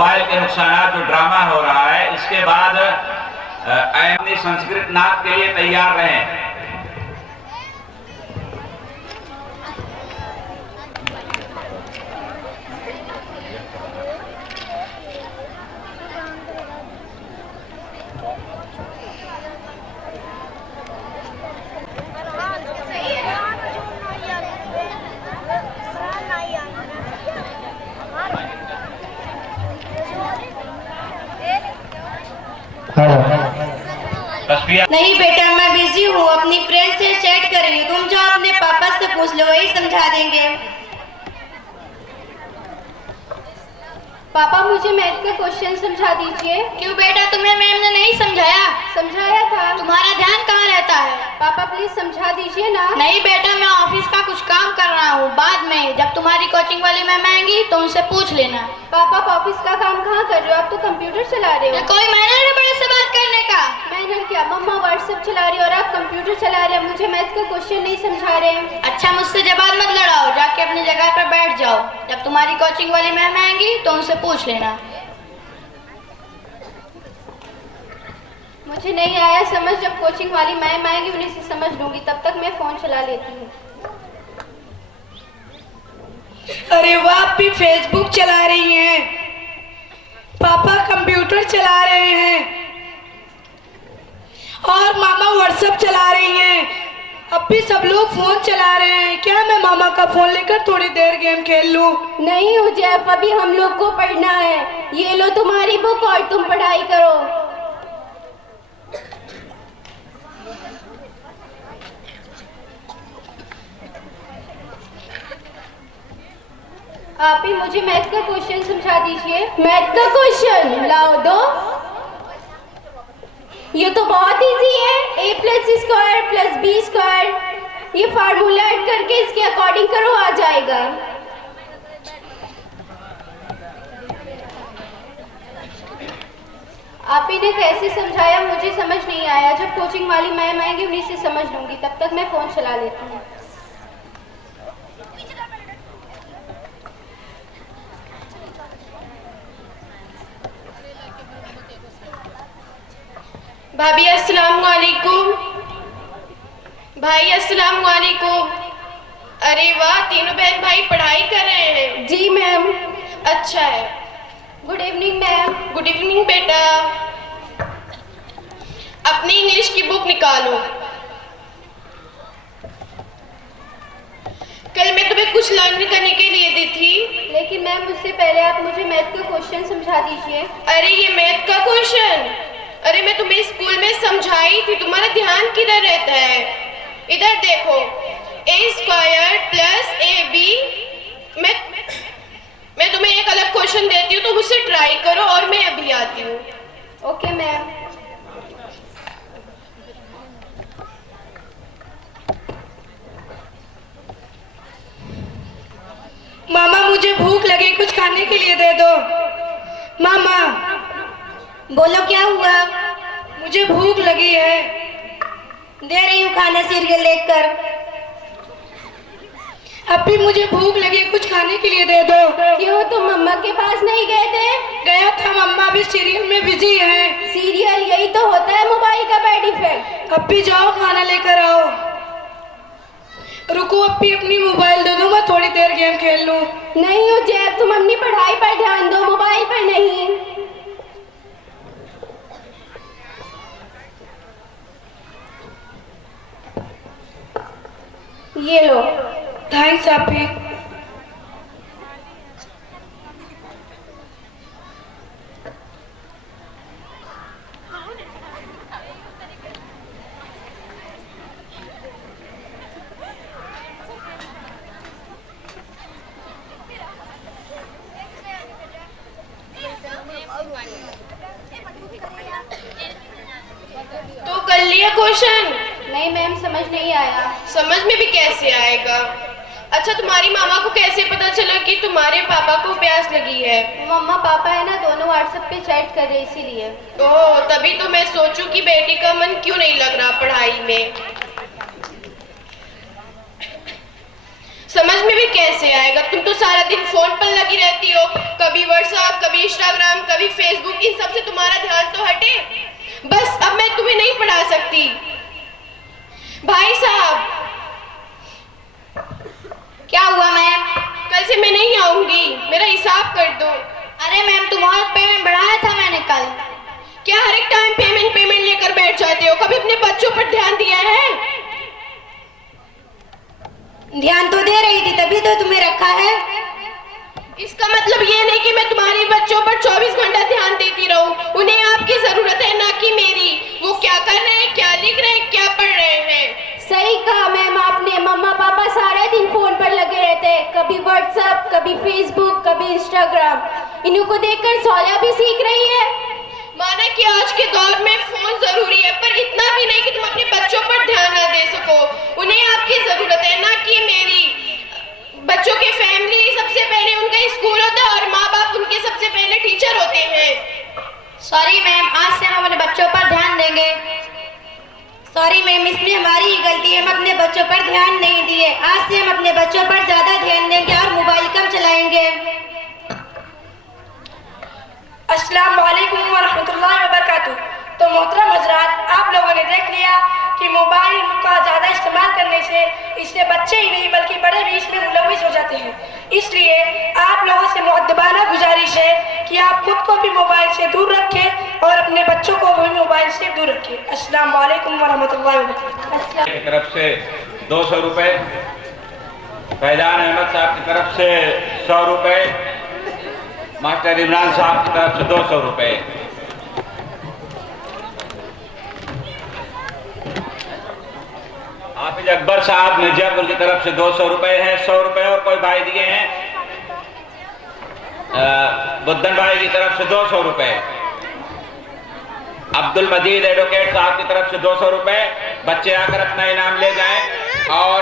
Mobile के नुकसान जो ड्रामा हो रहा है, इसके बाद अपने संस्कृत नाद के लिए तैयार रहें। नहीं बेटा, मैं बिजी हूँ, अपनी फ्रेंड से चैट कर रही हूँ। तुम जाओ अपने पापा से पूछ लो, वही समझा देंगे। पापा मुझे मैथ का क्वेश्चन समझा दीजिए। क्यों बेटा, तुम्हें मैम ने नहीं समझाया? समझाया था। तुम्हारा ध्यान कहाँ रहता है? पापा प्लीज समझा दीजिए ना। नहीं बेटा, मैं ऑफिस का कुछ काम कर रहा हूँ, बाद में जब तुम्हारी कोचिंग वाली मैम आएंगी तो उनसे पूछ लेना। पापा आप ऑफिस का काम कहाँ कर रहे हो? आप तो कंप्यूटर चला रहे हो। कोई मैनर है बड़े से बात करने का? मैंने क्या, मम्मा व्हाट्सएप चला रही है और आप कंप्यूटर चला रहे हैं, मुझे मैथ का क्वेश्चन नहीं समझा रहे हैं। अच्छा, मुझसे जबान मत लड़ाओ, जाके अपनी जगह पर बैठ जाओ। जब तुम्हारी कोचिंग वाली मैम आएंगी तो उनसे पूछ लेना। मुझे नहीं आया समझ, जब कोचिंग वाली मैम आएंगी उन्हीं से समझ लूंगी, तब तक मैं फोन चला लेती हूँ। अरे वाह, आप भी फेसबुक चला रही हैं, पापा कंप्यूटर चला रहे हैं और मामा व्हाट्सएप चला रही हैं। अब भी सब लोग फोन चला रहे हैं। क्या मैं मामा का फोन लेकर थोड़ी देर गेम खेल लूं? नहीं उजैब, अभी हम लोग को पढ़ना है। ये लो तुम्हारी बुक और तुम पढ़ाई करो। आप ही मुझे मैथ का क्वेश्चन समझा दीजिए। मैथ का क्वेश्चन लाओ दो। ये तो बहुत इजी है, a+² + b²। ये फार्मूला ऐड करके इसके अकॉर्डिंग करो, आ जाएगा। आप ही ने कैसे समझाया मुझे समझ नहीं आया। जब कोचिंग वाली मैम आएंगी उन्हीं से समझ लूंगी, तब तक मैं फोन चला लेती हूँ। भाभी अस्सलाम वालेकुम। भाई अस्सलाम वालेकुम। अरे वाह, तीनों बहन भाई पढ़ाई कर रहे हैं। जी मैम। अच्छा है। Good evening ma'am. Good evening बेटा। अपनी इंग्लिश की बुक निकालो। कल मैं तुम्हें कुछ लर्न करने के लिए दी थी। लेकिन मैम उससे पहले आप मुझे मैथ का क्वेश्चन समझा दीजिए। अरे ये मैथ का क्वेश्चन, अरे मैं तुम्हें स्कूल में समझाई थी, तुम्हारा ध्यान किधर रहता है? इधर देखो, a² + ab। मैं तुम्हें एक अलग क्वेश्चन देती हूँ, तुम उससे ट्राई करो और मैं अभी आती हूँ। Okay ma'am. मामा मुझे भूख लगी, कुछ खाने के लिए दे दो। मामा। बोलो क्या हुआ? मुझे भूख लगी है। दे रही हूँ खाना, सीरियल देखकर। अब भी मुझे भूख लगी, कुछ खाने के लिए दे दो। क्यों, तुम मम्मा के पास नहीं गए थे? गया था, मम्मा भी सीरियल में बिजी है। सीरियल यही तो होता है मोबाइल का बैड इफेक्ट। अब भी जाओ, खाना लेकर आओ। रुको, अब भी अपनी मोबाइल दे दो, मैं थोड़ी देर गेम खेल लूं। नहीं उजैब, तुम अपनी पढ़ाई पर ध्यान दो, मोबाइल पर नहीं। ये लो। थैंक्स आपी। तो कर लिया क्वेश्चन? नहीं मैम, समझ नहीं आया। समझ में भी कैसे आएगा? अच्छा, तुम्हारी मामा को कैसे पता चला कि तुम्हारे पापा को प्यास लगी है? मम्मा पापा है ना, दोनों व्हाट्सएप पे चैट कर रहे, इसीलिए। ओह, तभी तो मैं सोचूं कि बेटी का मन क्यों नहीं लग रहा पढ़ाई में। समझ में भी कैसे आएगा? तुम तो सारा दिन फोन पर लगी रहती हो, कभी व्हाट्सएप, कभी इंस्टाग्राम, इंस्टाग्राम, कभी फेसबुक, इन सब से तुम्हारा ध्यान तो हटे। बस अब मैं तुम्हें नहीं पढ़ा सकती। भाई साहब, क्या हुआ मैम? कल से मैं नहीं आऊंगी, मेरा हिसाब कर दो। अरे मैम, तुम्हारा पेमेंट बढ़ाया था मैंने कल। क्या हर एक टाइम पेमेंट लेकर बैठ जाते हो? कभी अपने बच्चों पर ध्यान दिया है? ध्यान तो दे रही थी, तभी तो तुम्हें रखा है। इसका मतलब ये नहीं कि मैं तुम्हारे बच्चों पर 24 घंटा ध्यान देती रहूं। उन्हें आपकी जरूरत है, ना कि मेरी। वो क्या कर रहे हैं, क्या लिख रहे हैं, क्या पढ़ रहे हैं। सही कहा मैम आपने। मम्मा पापा सारा दिन फोन पर लगे रहते हैं, कभी व्हाट्सएप, कभी फेसबुक, कभी इंस्टाग्राम। इन्हीं को देखकर सौल्या भी सीख रही है। माना कि आज के दौर में फोन जरूरी है, पर इतना भी नहीं कि तुम अपने बच्चों पर ध्यान ना दे सको। उन्हें आपकी जरूरत है, ना कि मेरी। बच्चों के फैमिली सबसे पहले उनका स्कूल होता है और माँ बाप उनके सबसे पहले टीचर होते हैं। सॉरी मैम, आज से हम अपने बच्चों पर ध्यान देंगे। सॉरी मैम, इसमें हमारी ही गलती है, हम अपने बच्चों पर ध्यान नहीं दिए। आज से हम अपने बच्चों पर ज्यादा ध्यान देंगे और मोबाइल कम चलाएंगे। अस्सलाम वालेकुम वरहमतुल्लाहि वबरकातुह। तो मोहतरम हजरात, आप लोगों ने देख लिया कि मोबाइल का ज़्यादा इस्तेमाल करने से इससे बच्चे ही नहीं बल्कि बड़े भी इसमें मुलविस हो जाते हैं। इसलिए आप लोगों से मुअद्दबाना गुजारिश है कि आप खुद को भी मोबाइल से दूर रखें और अपने बच्चों को भी मोबाइल से दूर रखें। अस्सलाम वालेकुम वरहमतुल्लाहि वबरकातुह। की तरफ से 200 रुपये, फैजान अहमद साहब की तरफ से 100 रुपये, मास्टर इमरान साहब की तरफ से 200 रुपये। हाफिज अकबर साहब मिर्जापुर की तरफ से 200 रुपये हैं। 100 रुपये और कोई भाई दिए हैं। बुद्धन भाई की तरफ से 200 रुपये। अब्दुल मजीद एडवोकेट साहब की तरफ से 200 रुपये। बच्चे आकर अपना इनाम ले जाएं और